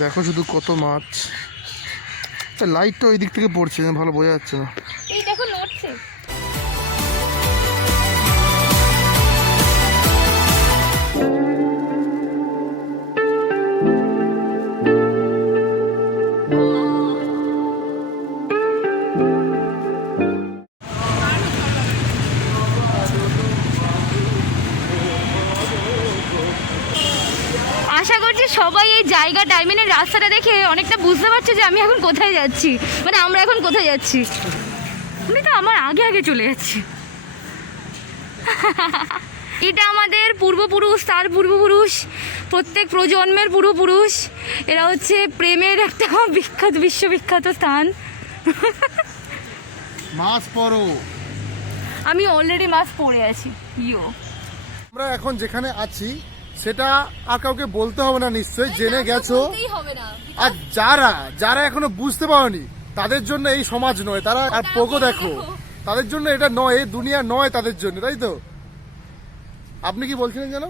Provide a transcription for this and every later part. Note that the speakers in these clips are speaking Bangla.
দেখো শুধু কত মাছ। লাইটটা ওই দিক থেকে পড়ছে, ভালো বোঝা যাচ্ছে না। এই দেখো নড়ছে। আশা করছি সবাই এই জায়গাটা, আই মিন রাস্তাটা দেখে অনেকটা বুঝতে পারছে যে আমি এখন কোথায় যাচ্ছি, মানে আমরা এখন কোথায় যাচ্ছি। আমি তো আমার আগে আগে চলে যাচ্ছি। এটা আমাদের পূর্বপুরুষ, তার পূর্বপুরুষ, প্রত্যেক প্রজন্মের পূর্বপুরুষ। এরা হচ্ছে প্রেমের একটা বিখ্যাত, বিশ্ববিখ্যাত স্থান। মাছ পড়ো। আমি অলরেডি মাছ পড়ে আছি। আমরা এখন যেখানে আছি সেটা আর কাউকে বলতে হবে না, নিশ্চয়ই জেনে গেছো। আর যারা যারা এখনো বুঝতে পারোনি তাদের জন্য এই সমাজ নয়, তারা আর পোগো দেখো, তাদের জন্য এটা নয়, এই দুনিয়া নয় তাদের জন্য, তাই তো? আপনি কি বলছিলেন জানো?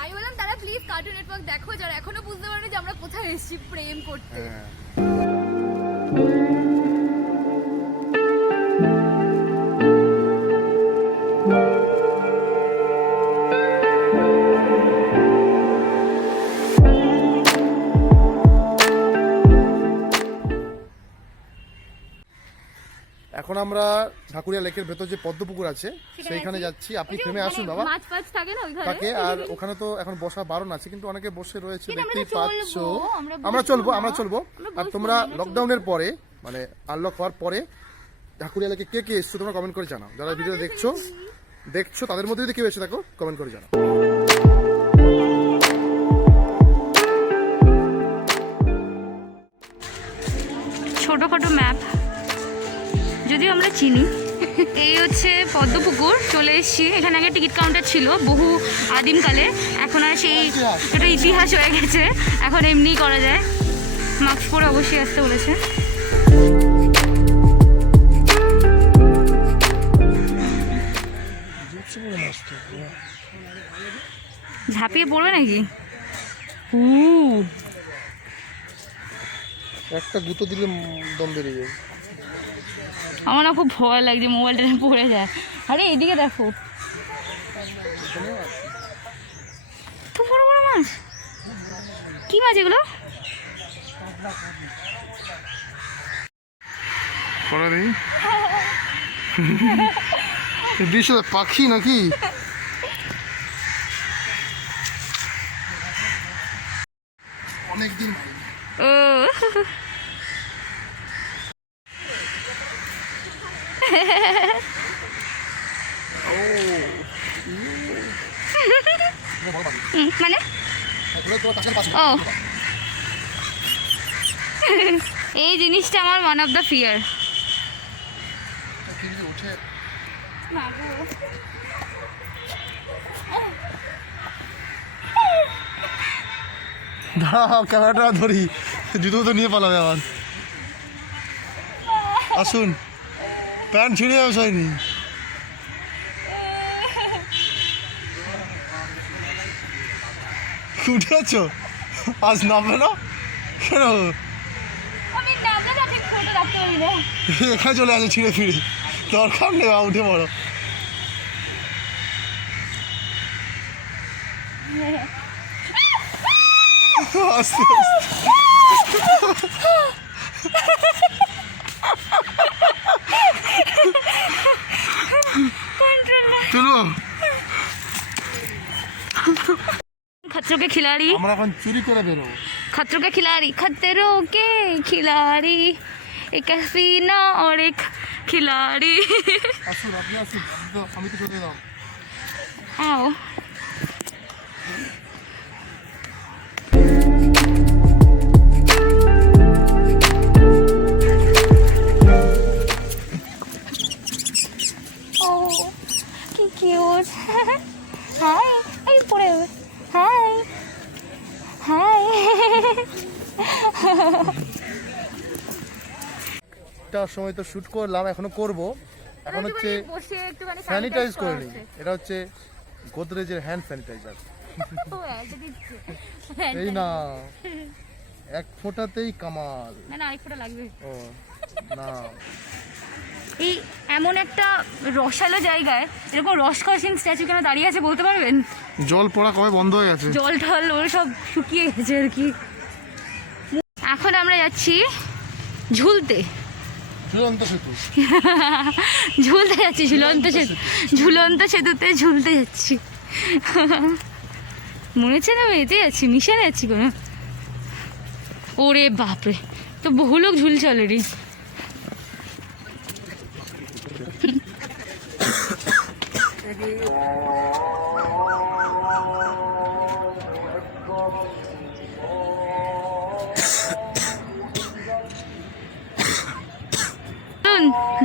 আমি বললাম তারা প্লিজ কার্টুন নেটওয়ার্ক দেখো, যারা এখনো বুঝতে পারেনি যে আমরা কোথায় এসেছি প্রেম করতে। এখন আমরা ঢাকুরিয়া লেকের ভেতর যে পদ্মপুকুর আছে সেইখানে যাচ্ছি। আপনি থেমে আসুন বাবা। মাছ ফাছ থাকে না ওইখানে? থাকে, আর ওখানে তো এখন বসা বারণ আছে, কিন্তু অনেকে বসে রয়েছে, দেখতেই পাচ্ছ। আমরা চলবো। আর তোমরা লকডাউনের পরে, মানে আনলক হওয়ার পরে ঢাকুরিয়া লেকে কে কে এসছো তোমরা কমেন্ট করে জানাও। যারা ভিডিও দেখছো তাদের মধ্যে যদি কেউ এসে থাকো কমেন্ট করে জানাও। ছোটখাটো ম্যাপ যদিও আমরা চিনি। এই হচ্ছে পদ্মপুকুর, চলে এসেছি। এখানে আগে টিকিট কাউন্টার ছিল বহু আদিমকালে, এখন আর সেই একটা ইতিহাস হয়ে গেছে, এখন এমনিই করা যায়। মাস্ক পরে অবশ্যই আসতে বলেছে। ঝাঁপিয়ে পড়বে নাকি? একটা গুঁতো দিলে দম বেরিয়ে যায়। আমার না খুব ভয় লাগছে, মোবাইলটা পড়ে যায়। আরে এদিকে দেখো, তো বড় বড় মাছ। কি মাছ এগুলো? পাখি নাকি? অনেকদিন ও মানে ও এই জিনিসটা আমার ওয়ান অফ দ্য ফিয়ার। দাঁড়াও, ক্যামেরাটা ধরি, জুতো তো নিয়ে পালাবে আবার। আসুন, প্যান্ট ছিঁড়ে যাবে হয়নি। উঠে আছো? আজ নামবে না কেন? এখানে চলে আসে ছিঁড়ে ফিরে, দরকার নেই, উঠে পড়ো। আস্তে চলো। खतरों के खिलाड़ी, আমরা এখন চুরি করে বেরোবো। खतरों के खिलाड़ी, खतरों के खिलाड़ी, एक हसीना और एक खिलाड़ी। আসুন, আপনি আসুন, আমি তো চলে দাও। आओ কি কিউট। হাই, এই পড়ে হাই হাই। একটার সময় তো শুট করলাম, এখনো করব। এখন হচ্ছে স্যানিটাইজ করে নিই। এটা হচ্ছে গোদরেজের হ্যান্ড স্যানিটাইজার। ও এটা দিচ্ছে এই না, এক ফোঁটাতেই কামাল। না না আরেক ফোঁটা লাগবে। ও না, এই এমন একটা রসালো জায়গায় এরকম রসকসিং স্ট্যাচু কেন দাঁড়িয়ে আছে বলতে পারবেন? জল পড়া কবে বন্ধ হয়ে গেছে? জল টল ওর সব শুকিয়ে গেছে আর কি। এখন আমরা যাচ্ছি ঝুলতে। ঝুলন্ত সেতু। ঝুলতে যাচ্ছি ঝুলন্ত সেতু, ঝুলন্ত সেতুতে ঝুলতে যাচ্ছি। মনে হচ্ছে না আমি এতে যাচ্ছি, মিশনে যাচ্ছি কোনো। ওরে বাপরে, তো বহু লোক ঝুলছে অলরেডি।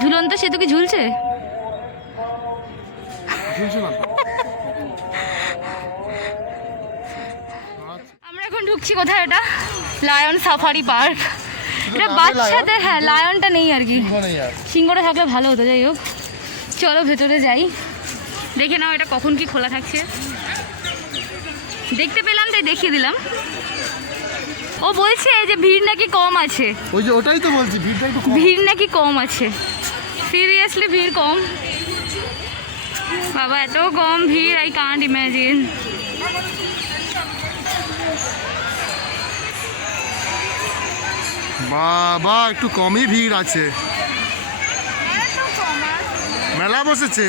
ঝুলন্ত সেতু কি ঝুলছে? ঝুলছে না। আমরা এখন ঢুকছি কোথায়? এটা লায়ন সাফারি পার্ক। এটা নামে বাচ্চাদের, হ্যাঁ লায়নটা নেই আর কি, সিংহ নেই আর। সিংহটা থাকলে ভালো হতো। যাই হোক চলো ভেতরে যাই, দেখে নাও এটা কখন কি খোলা থাকছে। দেখতে পেলাম তাই দেখিয়ে দিলাম। ও বলছে যে ভিড় নাকি কম আছে। ওই যে ওটাই তো বলছি, ভিড়টা একটু কম। ভিড় নাকি কম আছে, সিরিয়াসলি ভিড় কম? বাবা এত কম ভিড়, আই কান্ট ইমাজিন। বাবা একটু কমই ভিড় আছে, মেলা বসেছে।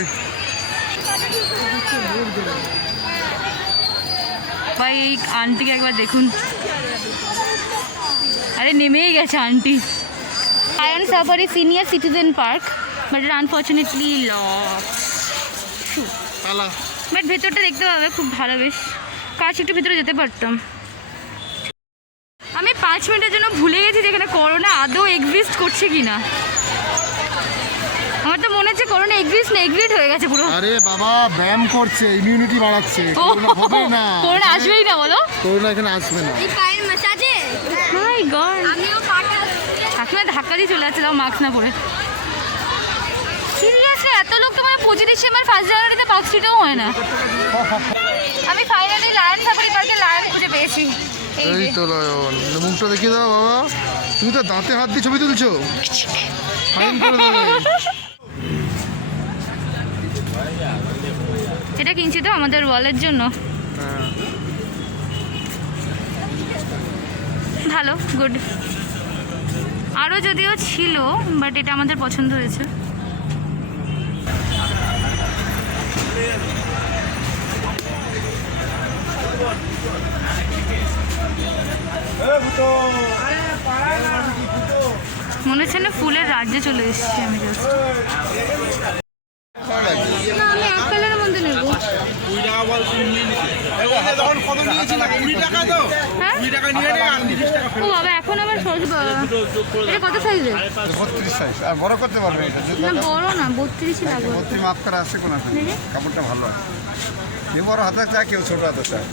ভাই এই আন্টিকে একবার দেখুন, আরে নেমেই গেছে aunty. Lion safari senior citizen park, but এটা আনফর্চুনেটলি লক। তালা। বাট ভেতরটা দেখতে পাবে খুব ভালো, বেশ কাজ, একটু ভেতরে যেতে পারতাম। আমি 5 মিনিটের জন্য ভুলে গেছি যে এখানে করোনা আদৌ এক্সিস্ট করছে কিনা। আমার তো মনে হচ্ছে করোনা এক্সিস্ট না, এক্সিট হয়ে গেছে পুরো। আরে বাবা ব্যায়াম করছে, ইমিউনিটি বাড়াচ্ছে, করোনা হবে না। করোনা আসবেই না বলো, করোনা এখানে আসবে না। এই পায়ের মাসাজে মাই গড, আমিও পাটা কাকিমা ধাক্কা দিয়ে চলে যাচ্ছে, তাও মাস্ক না পরে। সিরিয়াসলি এত লোক তো মানে 25 ডিসেম্বর 1 জানুয়ারিতে পার্ক স্ট্রিটেও হয় না। আমি ফাইনালি লায়ন সাফারি পার্কে লায়ন খুঁজে পেয়েছি। এই এই যে তো লায়ন, মুখটা দেখিয়ে দাও বাবা। তুমি তো দাঁতে হাত দিয়ে ছবি তুলছো, ফাইন করে দেবে। এটা কিনছি তো আমাদের ওয়ালের জন্য, হ্যাঁ। ভালো, গুড। আরও যদিও ছিল বাট এটা আমাদের পছন্দ হয়েছে। মনে হচ্ছে না ফুলের রাজ্যে চলে এসেছি আমি জাস্ট। না আমি এক কালারের মধ্যে নেব। হ্যাঁ? ও বাবা এখন আবার এটা কত সাইজের? 32 সাইজ আর বড় করতে পারবে এটা না বড় না, 32ই লাগবে। 32 মাপ করা আছে কোন আছে দেখি। কাপড়টা ভালো আছে কেউ বড় হাতে চায় কেউ ছোট হাতে চায়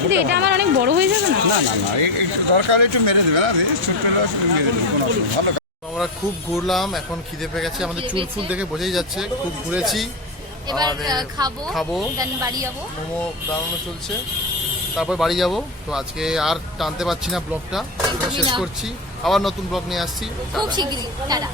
কিন্তু এটা আমার অনেক বড় হয়ে যাবে না? না না না একটু দরকার হলে একটু মেরে দেবে না ছোট্ট হলে একটু মেরে দেবে কোনো অসুবিধা ভালো আমরা খুব ঘুরলাম, এখন খিদে পেয়ে গেছে আমাদের। চুল ফুল দেখে বোঝাই যাচ্ছে খুব ঘুরেছি। এবার আমাদের খাবো দেন বাড়ি যাবো। মোমো দাঁড়ানো চলছে, তারপর বাড়ি যাব। তো আজকে আর টানতে পারছি না ব্লগটা, শেষ করছি। আবার নতুন ব্লগ নিয়ে আসছি। খুব শিগগিরই টাটা।